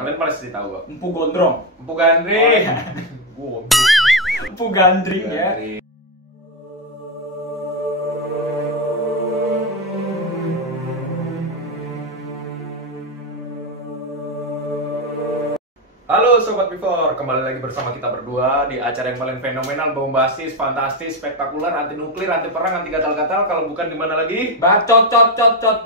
Kalian pasti tahu. Empu Gondrong. Empu Gandring. Empu Gandring ya. Halo Sobat Before, kembali lagi bersama kita berdua di acara yang paling fenomenal, bombastis, fantastis, spektakuler, anti nuklir, anti perang, anti gatal-gatal. Kalau bukan di mana lagi? Bacot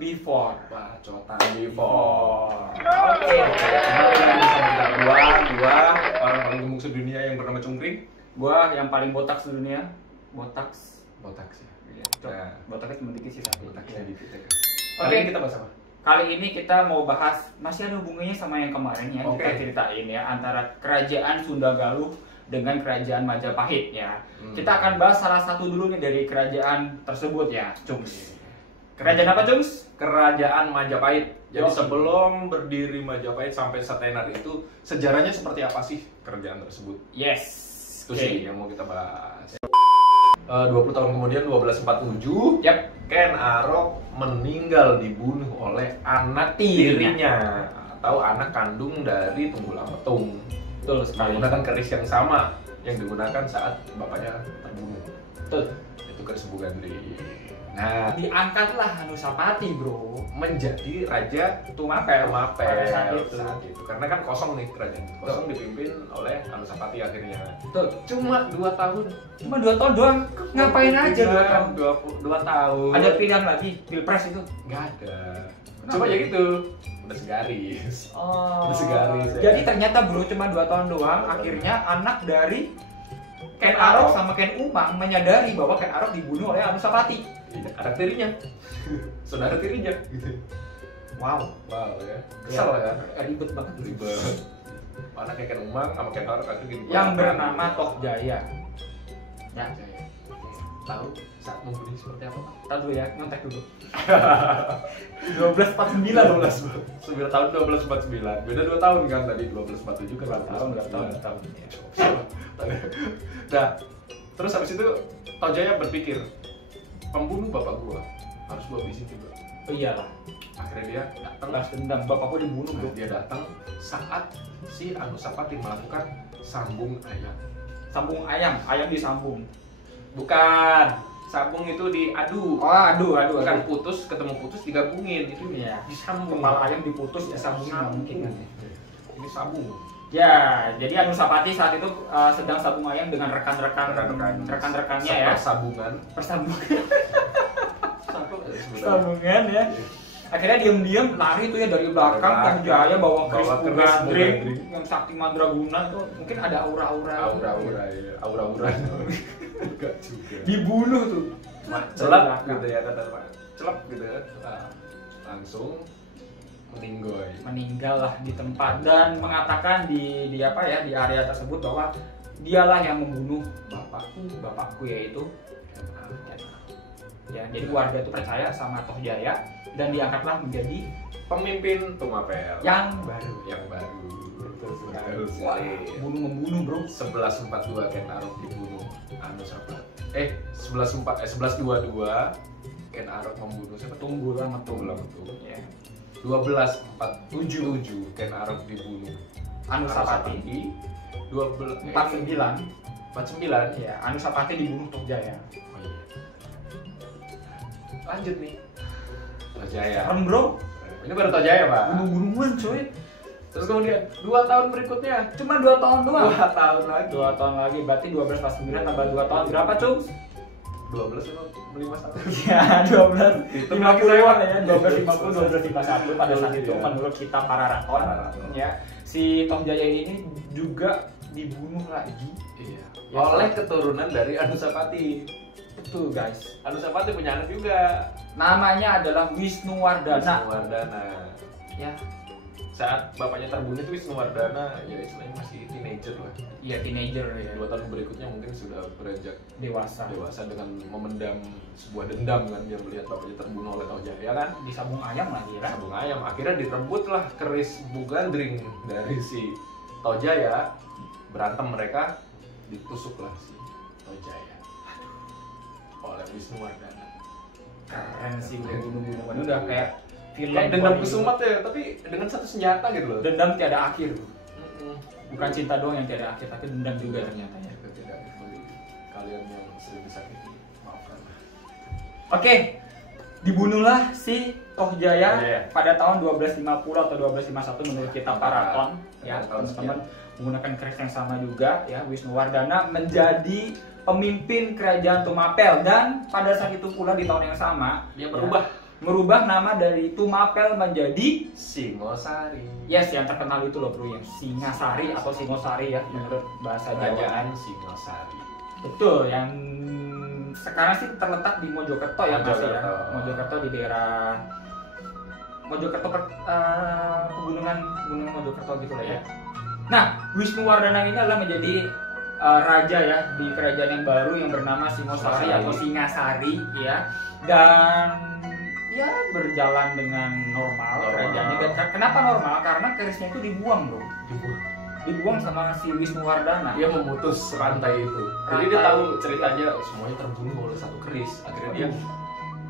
before. Bacotan Before. Oke, kembali lagi bersama kita berdua, orang paling gemuk sedunia yang bernama Cungkring. Gua yang paling botak sedunia. Botak ya. Iya, nah. Botaknya cuma dikit sih tapi. Botaknya dikit ya. Oke, Oke, kita bahas apa? kali ini kita mau bahas, masih ada hubungannya sama yang kemarin ya. Oke. Kita ceritain ya, antara kerajaan Sunda Galuh dengan kerajaan Majapahit ya. Kita akan bahas salah satu dulu nih dari kerajaan tersebut ya, Cungs. Kerajaan apa, Cungs? Kerajaan Majapahit. Jadi Oke. sebelum berdiri Majapahit sampai setenar itu, sejarahnya seperti apa sih kerajaan tersebut? Yes. Itu sih yang mau kita bahas. 20 tahun kemudian 1247, Yap. Ken Arok meninggal dibunuh oleh anak Tirinya. tirinya atau anak kandung dari Tunggul Ametung. Betul sekali. Menggunakan keris yang sama yang digunakan saat bapaknya terbunuh. Betul. Itu keris Bugandri. Nah, Diangkatlah Anusapati, bro, menjadi raja Tumapel Tumapel pada saat itu. Karena kan kosong nih kerajaan itu. Kosong dipimpin oleh Anusapati akhirnya. Betul. Cuma 2 tahun. Cuma 2 tahun doang. Ngapain aja 2 tahun? 2 tahun. Ada pilihan lagi pilpres itu? Nggak ada. Cuma ya gitu. Udah segaris. Oh. Udah segaris, ya. Jadi ternyata bro cuma 2 tahun doang. Akhirnya anak dari Ken Arok sama Ken Umang menyadari bahwa Ken Arok dibunuh oleh Anusapati. Iya, anak tirinya. Saudara tirinya gitu. Wow. Wow ya. Kesel ya. Ribet banget. Ribet. Anaknya Ken Umang sama Ken Arok akhirnya dibunuh. Yang bernama Tok Jaya. Ya. Tahu saat membunuh seperti apa, Pak? Tahu dulu ya, ngontek dulu. 1249. 9 tahun 1249. Beda 2 tahun kan tadi 1247 kan 2 tahun. 2 tahun. Nah, terus habis itu Tojaya berpikir, pembunuh bapak gua harus gua habisin juga. Oh iyalah. Akhirnya dia datang. Balas dendam, bapakku dibunuh bro. Dia datang saat si Anusapati melakukan sambung ayam. Sambung ayam, ayam disambung. Bukan, sambung itu diadu. Oh, aduh. Bukan putus, ketemu putus digabungin itu. Iya. Disambung. Kepala ayam diputus disambungin nggak mungkin kan? Ini sambung. Ya, jadi Anusapati saat itu sedang sabung ayam dengan rekan-rekannya ya. Persambungan. Sambungan ya. Akhirnya diam-diam lari tuh ya dari belakang Tok Jaya bawa keris Bugandring yang sakti mandraguna itu mungkin ada aura-aura. Ya. Aura-aura. Enggak juga. Dibunuh tuh. Celap gitu ya kata Pak. Celap gitu ya. Langsung meninggal lah di tempat dan mengatakan di apa ya di area tersebut bahwa dialah yang membunuh bapakku yaitu ya. Jadi warga itu percaya sama Tok Jaya dan diangkatlah menjadi pemimpin Tumapel yang baru. Betul Wah, sekali. membunuh bro. 1142 Ken Arok dibunuh Anusapati. 1122 Ken Arok membunuh siapa? Tunggul Ametung. Ya. 1247 Ken Arok dibunuh Anusapati. 49 ya Anusapati dibunuh Tok Jaya. Oh iya. Lanjut nih. Tojaya. Serem bro. Ini baru Tojaya, Pak. Bunuh-bunuhan coy. Terus kemudian 2 tahun berikutnya Cuma 2 tahun doang. 2 tahun lagi. 2 tahun lagi berarti 1249 tambah 2 tahun berapa, Cung? 12 atau 51? Ya, 12 Itu 50-an ya, 1250 1251 pada saat itu Iya. menurut kita para raton ya. Si Tok Jaya ini juga dibunuh lagi. Iya. Ya, Oleh keturunan dari Anusapati. Betul, guys. Anusapati punya anak juga. Namanya adalah Wisnuwardana. Wisnuwardana. Ya, Saat bapaknya terbunuh itu Wisnuwardana ya istilahnya masih teenager lah. iya teenager ya. 2 tahun berikutnya mungkin sudah beranjak Dewasa. dengan memendam sebuah dendam kan dia melihat bapaknya terbunuh oleh Tojaya kan. Disambung ayam lagi kan. Sabung ayam akhirnya direbutlah keris Bugandring dari si Tojaya. Berantem mereka, ditusuklah si Tojaya oleh Wisnuwardana. Keren sih bunuh-bunuhan udah kayak film Kayak dendam Hollywood. Kusuma tuh ya, tapi dengan satu senjata gitu loh. Dendam tiada akhir. Bukan cinta doang yang tiada akhir, tapi dendam juga ternyata ya. Tidak bagi kalian yang sering disakiti, maafkan. Oke, dibunuhlah si Tohjaya Iya. pada tahun 1250 atau 1251 menurut kitab Paraton ya, Tahun teman-teman menggunakan keris yang sama juga ya. Wisnuwardana menjadi pemimpin kerajaan Tumapel dan pada saat itu pula di tahun yang sama Dia ya, berubah. merubah nama dari Tumapel menjadi Singosari. yes, yang terkenal itu loh bro, yang Singasari atau Singosari ya menurut bahasa Jawa. Kerajaan Singosari. Betul, yang sekarang sih terletak di Mojokerto ya Mas ya. Mojokerto. Mojokerto di daerah Mojokerto pegunungan Mojokerto gitu lah ya. Nah, Wisnuwardana ini adalah menjadi raja ya di kerajaan yang baru yang bernama Singosari atau Singasari ya. Dan ya berjalan dengan normal kerajaannya. Dan kenapa normal? Karena kerisnya itu dibuang bro. Dibuang sama si Wisnuwardana. Dia memutus rantai itu. Jadi dia tahu ceritanya semuanya terbunuh oleh satu keris. Akhirnya dia,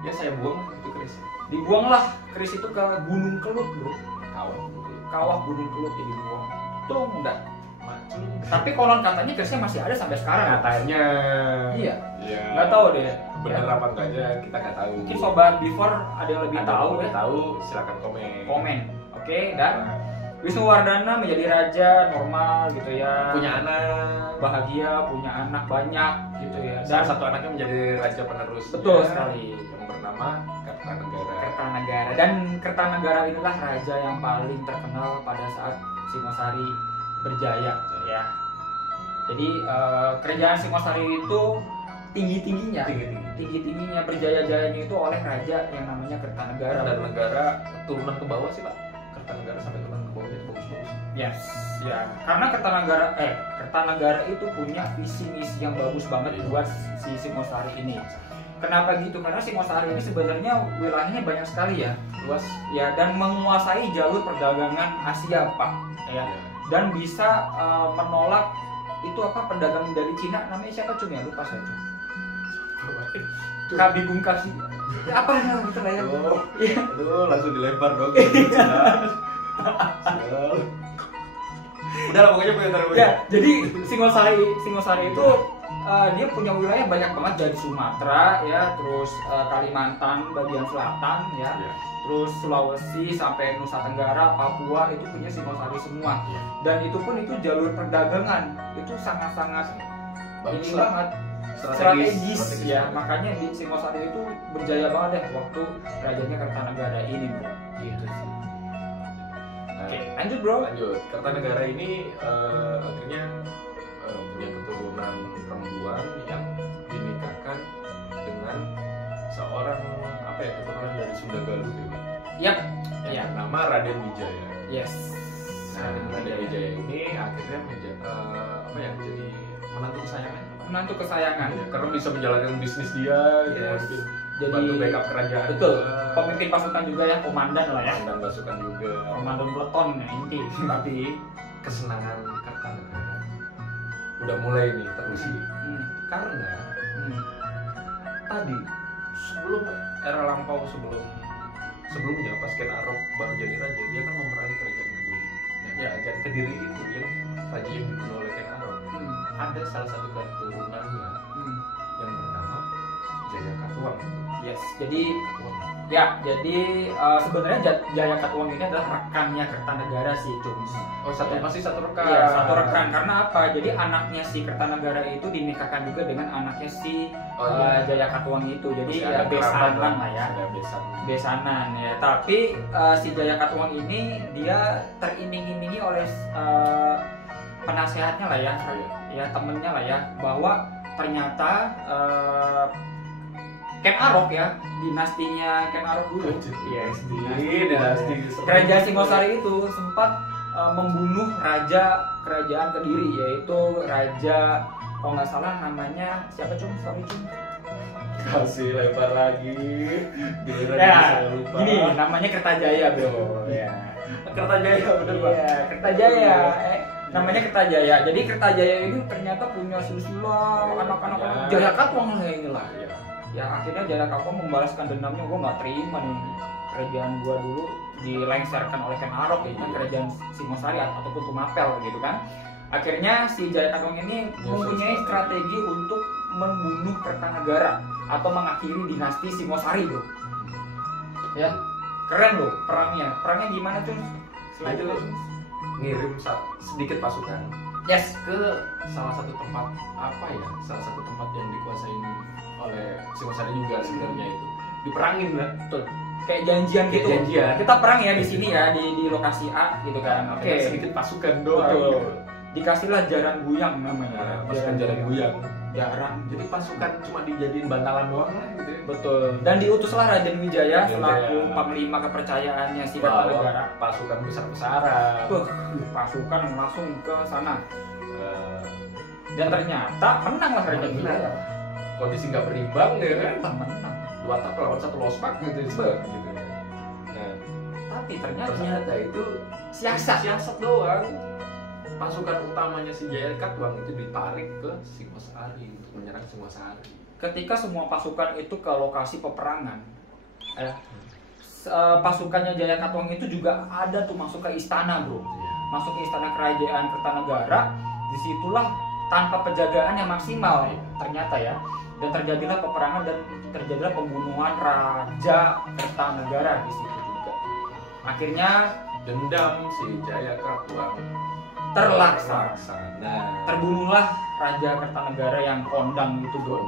ya saya buang itu keris. Dibuanglah keris itu ke Gunung Kelut bro. Kawah Gunung Kelut ya dibuang. Tung udah. macam. Tapi konon katanya kerisnya masih ada sampai sekarang. Katanya. Iya. Iya. Nggak tahu deh. Bener Ya. apa enggaknya kita nggak tahu. Mungkin sobat before ada yang lebih Ada tahu yang ya. tahu silakan komen. Komen. Oke, dan Wisnuwardana menjadi raja normal gitu ya. Punya anak. Bahagia, punya anak banyak gitu ya. Salah Dan satu anaknya menjadi raja penerus. betul sekali. Yang bernama Kertanegara. Kertanegara, dan Kertanegara inilah raja yang paling terkenal pada saat Singosari berjaya ya. Jadi kerajaan Singosari itu tingginya berjaya-jayanya itu oleh raja yang namanya Kertanegara. Dan negara turunan ke bawah sih Pak. Kertanegara sampai turunan ke bawah itu bagus-bagus. Yes, ya. Karena Kertanegara itu punya visi misi yang bagus banget buat si Singosari ini. Kenapa gitu? Karena Singosari ini sebenarnya wilayahnya banyak sekali ya, Luas. ya, dan menguasai jalur perdagangan Asia Pak, ya. Dan bisa menolak itu apa pedagang dari Cina, namanya siapa Cung ya, lupa saya Cung. Kabibung Kasih. Apa namanya gitu lah ya? Oh, Iya. aduh, langsung dilempar dong. Udah lah pokoknya punya taruh. Ya, jadi Singosari itu dia punya wilayah banyak banget dari Sumatera ya, terus Kalimantan bagian selatan ya, terus Sulawesi sampai Nusa Tenggara, Papua itu punya Singosari semua. Dan itu pun itu jalur perdagangan itu sangat-sangat ini banget strategis ya, makanya di Singosari itu berjaya banget deh waktu rajanya Kertanegara ini bro, gitu sih. Oke, lanjut bro. Lanjut. Kertanegara ini akhirnya punya keturunan perempuan yang dinikahkan dengan seorang apa ya, keturunan dari Sunda Galuh ya, Pak. Yap. Yang Ya. bernama Raden Wijaya. Yes. Nah, Raden Wijaya ini akhirnya jadi menantu kesayangan. Menantu kesayangan. Ya, karena bisa menjalankan bisnis dia, gitu, Yes. mungkin Jadi bantu backup kerajaan. betul. juga. Pemimpin pasukan juga ya, komandan lah ya. Dan pasukan juga. Komandan peleton ya inti. Tapi kesenangan Kertanegara udah mulai nih terusi karena tadi sebelum era lampau sebelumnya pas Ken Arok baru jadi raja, dia kan memerangi kerajaan Kediri. Nah, kerajaan Kediri itu yang raja yang dibunuh oleh Ken Arok. Ada salah satu keturunannya yang bernama Jaya Katuang. Yes. Jadi Katuang. ya, jadi sebenarnya Jaya Katuang ini adalah rekannya Kertanegara sih, Cung. Oh, masih satu rekan. Iya, satu rekan. Karena apa? Jadi anaknya si Kertanegara itu dinikahkan juga dengan anaknya si Jaya Katuang itu. Jadi Masih ya ada besanan kerabat lah ya. Ada besan. Besanan ya. Tapi si Jaya Katuang ini dia teriming-imingi oleh penasehatnya lah ya, ya temennya lah ya, bahwa ternyata Ken Arok ya, dinastinya Ken Arok dulu. Yes, dinasti. Kerajaan Singosari itu sempat membunuh raja kerajaan Kediri, yaitu raja, kalau nggak salah namanya siapa Cung? Sorry Cung. Kasih lempar lagi. Giliran Ya, saya lupa. ini namanya Kertajaya bro. Ya. Kertajaya bener Pak. Iya, Kertajaya. Namanya Kertajaya. Jadi Kertajaya ini ternyata punya silsilah anak-anak Ya. Jaya Katuang lah inilah. Ya. Ya akhirnya Jaya Katuang membalaskan dendamnya, gue nggak terima nih kerajaan gua dulu dilengsarkan oleh Ken Arok ya kan, kerajaan Singosari ataupun Tumapel gitu kan. Akhirnya si Jayakatwang ini mempunyai strategi untuk membunuh Kertanegara atau mengakhiri dinasti Singosari bro. Ya, keren loh perangnya. Perangnya gimana tuh? Selain itu ngirim sedikit pasukan yes ke salah satu tempat salah satu tempat yang dikuasain oleh Singosari juga sebenarnya, itu diperangin lah. betul. Kayak janjian gitu. Janjian. Kita perang ya di sini ya di lokasi A gitu kan. Oke. Sedikit pasukan doang. Betul. Gitu. Dikasihlah Jaran Buyang namanya. Pasukan Jaran Buyang. Jarang. Jadi pasukan cuma dijadiin bantalan doang lah gitu ya. Betul. Dan diutuslah Raden Wijaya selaku panglima kepercayaannya si Kertanegara. Pasukan besar-besaran. Pasukan langsung ke sana. Dan ternyata menanglah Raden Wijaya. Kondisi nggak berimbang ya kan? Menang. 2 tak lawan 1 lospak gitu ya. Nah, tapi ternyata itu siasat doang. Pasukan utamanya si Jayakatwang itu ditarik ke Singosari untuk menyerang Singosari. Ketika semua pasukan itu ke lokasi peperangan, pasukannya Jayakatwang itu juga ada tuh masuk ke istana bro, masuk ke istana kerajaan Kertanegara. Disitulah tanpa penjagaan yang maksimal ternyata ya, dan terjadilah peperangan dan terjadilah pembunuhan Raja Kertanegara di situ juga. Akhirnya dendam si Jayakatwang terlaksana. Terbunuhlah Raja Kertanegara yang kondang itu bro.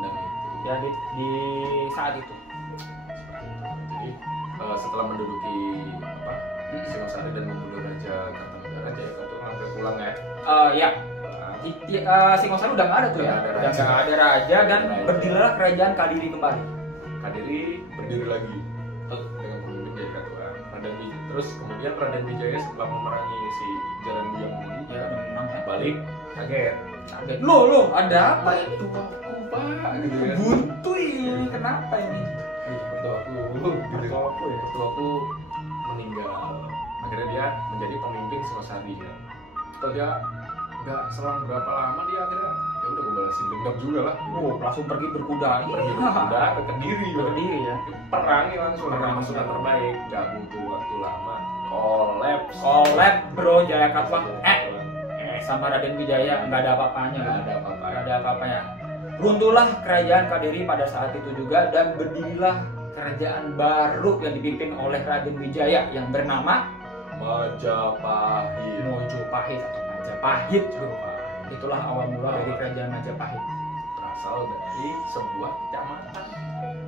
Ya di saat itu. Jadi setelah menduduki Singosari dan membunuh Raja Kertanegara, Jayakatwang langsung pulang ya. Ya. Singosari udah nggak ada tuh ya. Udah nggak ada raja dan berdirilah kerajaan Kadiri kembali. Kadiri berdiri lagi dengan pemimpin Jayakatwang. Terus kemudian Raden Wijaya setelah memerangi si Jaran Buyang ini, ya menang ya. Balik kaget. Loh, ada apa ini? Tuaku pak, gitu ya. Buntu ini, kenapa ini? Mertuaku meninggal. Akhirnya dia menjadi pemimpin Singosari ya. Dia nggak selang berapa lama dia akhirnya ya udah gue balasin dendam juga lah. Langsung pergi berkuda. Pergi berkuda ke Kediri ya. Perang langsung dengan pasukan terbaik. Nggak butuh waktu lama. Kolaps bro Jayakatwang. Sama Raden Wijaya nggak ada apa-apanya. Nggak ada apa-apanya. Runtuhlah kerajaan Kadiri pada saat itu juga dan berdirilah kerajaan baru yang dipimpin oleh Raden Wijaya yang bernama Majapahit. Mojopahit atau Majapahit. Itulah awal mula dari kerajaan Majapahit. Berasal dari sebuah kecamatan.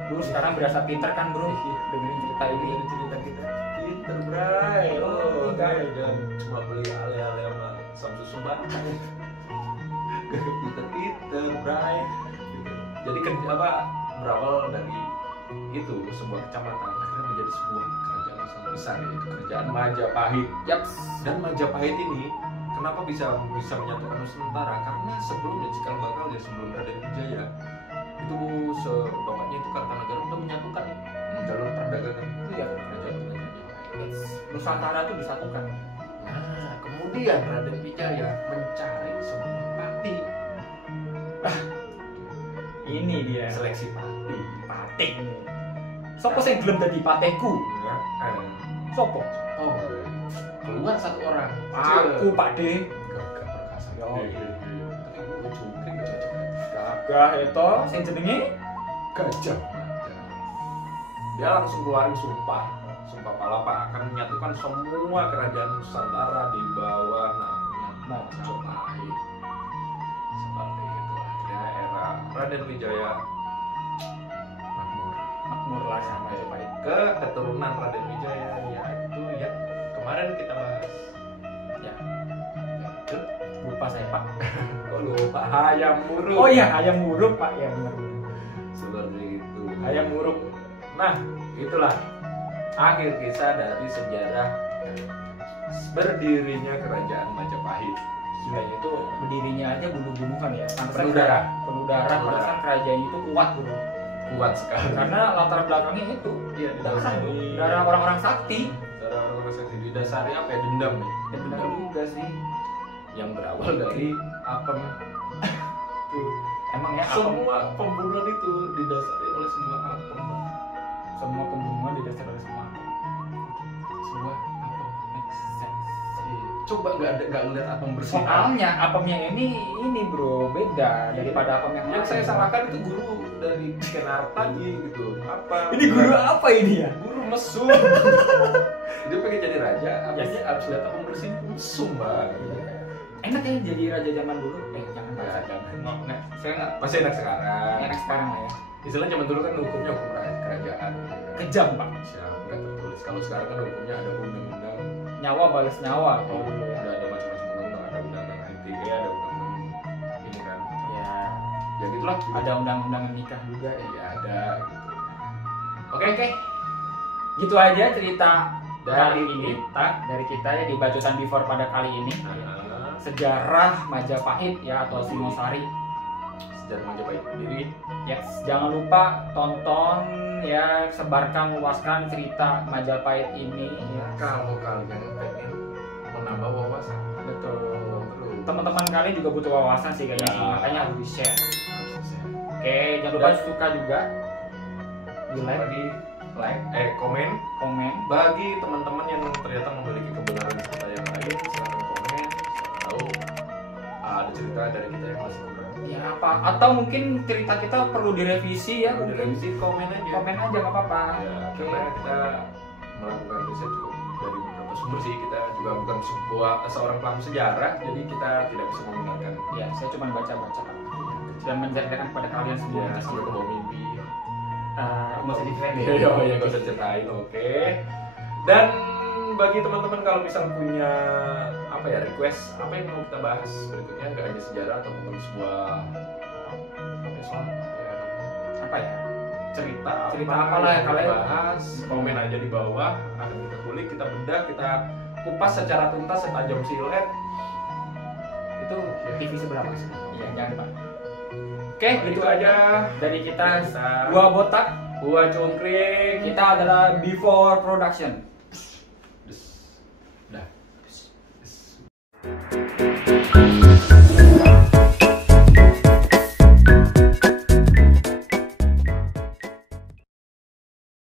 Lu sekarang berasa pinter kan bro? Dengerin cerita ini. Cerita kita. Pinter bray. Jangan cuma beli ale-ale sama Samsu Sumba. Pinter bray. Jadi berawal dari itu sebuah kecamatan akhirnya menjadi sebuah kerajaan yang sangat besar, yaitu kerajaan Majapahit. Dan Majapahit ini kenapa bisa menyatukan Nusantara? Karena sebelumnya cikal bakal ya sebelum Raden Wijaya itu bapaknya itu Kertanegara udah menyatukan jalur perdagangan itu ya kerajaan Nusantara itu disatukan. Nah kemudian Raden Wijaya mencari sebuah pati. Ini dia seleksi pati. Sopo sing gelem dadi patihku? Sopo? Oh, keluar satu orang. Aku Pak D. Gagah perkasa. Tapi gue cungkring gak cocok. Gagah itu sing jenenge Gajah Mada. Dia langsung keluarin sumpah palapa akan menyatukan semua kerajaan Nusantara di bawah namanya Majapahit. Seperti itu akhirnya era Raden Wijaya makmur lah sama Majapahit ke keturunan Raden Wijaya, yaitu yang kemarin kita bahas ya. Itu lupa saya Pak. Lupa Hayam Wuruk. Oh iya Hayam Wuruk Pak ya benar. Seperti itu Hayam Wuruk. Nah itulah akhir kisah dari sejarah berdirinya kerajaan Majapahit. Gila itu berdirinya aja bunuh-bunuhan ya. Penuh darah. Pantesan kerajaan itu kuat bro. Kuat sekali. Karena latar belakangnya itu darah orang-orang sakti. Darah orang-orang sakti didasari apa ya? Dendam nih. Ya benar juga sih. Yang berawal dari apem. Emang ya semua pembunuhan itu didasari oleh semua apem. Semua pembunuhan didasari oleh semua apem. sebuah apem. Make sense. Coba nggak ngeliat apem bersih. Soalnya apemnya ini bro beda daripada apem yang Yang saya salahkan itu guru dari Kenarta gitu. Apa? Ini guru apa ini ya? Guru mesum. Dia pengen jadi raja, apanya harus lihat apem bersih, mesum banget. Enak ya jadi raja zaman dulu. Jangan Ya, bahas. jangan. Saya nggak. Masih enak sekarang. Enak sekarang lah ya. Istilahnya zaman dulu kan hukumnya hukum kerajaan. Kejam pak. Siapa nggak tertulis. Kalau sekarang kan hukumnya ada undang-undang. Nyawa balas nyawa kalau dulu ya. Udah ada macam-macam undang-undang, ada undang-undang ITE, ada undang-undang ini kan. Ya. Ya gitulah. Ada undang-undang nikah juga ya. Ya ada gitu. Oke. Gitu aja cerita Dari dari kita ya di Bacotan Before pada kali ini. Sejarah Majapahit ya atau Singosari. Sejarah Majapahit sendiri. Yes, jangan lupa tonton ya, sebarkan, luaskan cerita Majapahit ini ya. Kalau kalian pengen menambah wawasan, Betul. terus Teman-teman kalian juga butuh wawasan sih kayaknya, Ya. makanya harus di-share. Oke, jangan lupa suka juga. Di like, komen. bagi Bagi teman-teman yang ternyata memiliki kebenaran cerita yang lain, silahkan komen. Siapa tahu ada cerita dari kita yang masih kurang. ya apa atau mungkin cerita kita perlu direvisi ya, Udah mungkin revisi, komen aja. komen aja nggak apa-apa. Ya, Oke. karena kita melakukan riset cukup dari beberapa sumber sih. Kita juga bukan seorang pelaku sejarah, jadi kita tidak bisa membenarkan. Ya, saya cuma baca-baca Pak. Dan menceritakan kepada kalian semua. Ya, sampai ke bawah mimpi. Nggak usah diceritain deh. Iya, gak usah ceritain, oke. Dan bagi teman-teman kalau misal punya apa ya request, apa yang mau kita bahas berikutnya, nggak hanya sejarah atau bukan sebuah Apa ya? cerita Apalah yang kalian bahas, komen aja di bawah, akan kita kulik, kita bedah, kita kupas secara tuntas setajam silet. Itu TV seberapa? Iya, jangan Pak. Oke, Itu gitu aja dari kita. Gua Botak, gua Cungkring. kita adalah Before Production. Dah.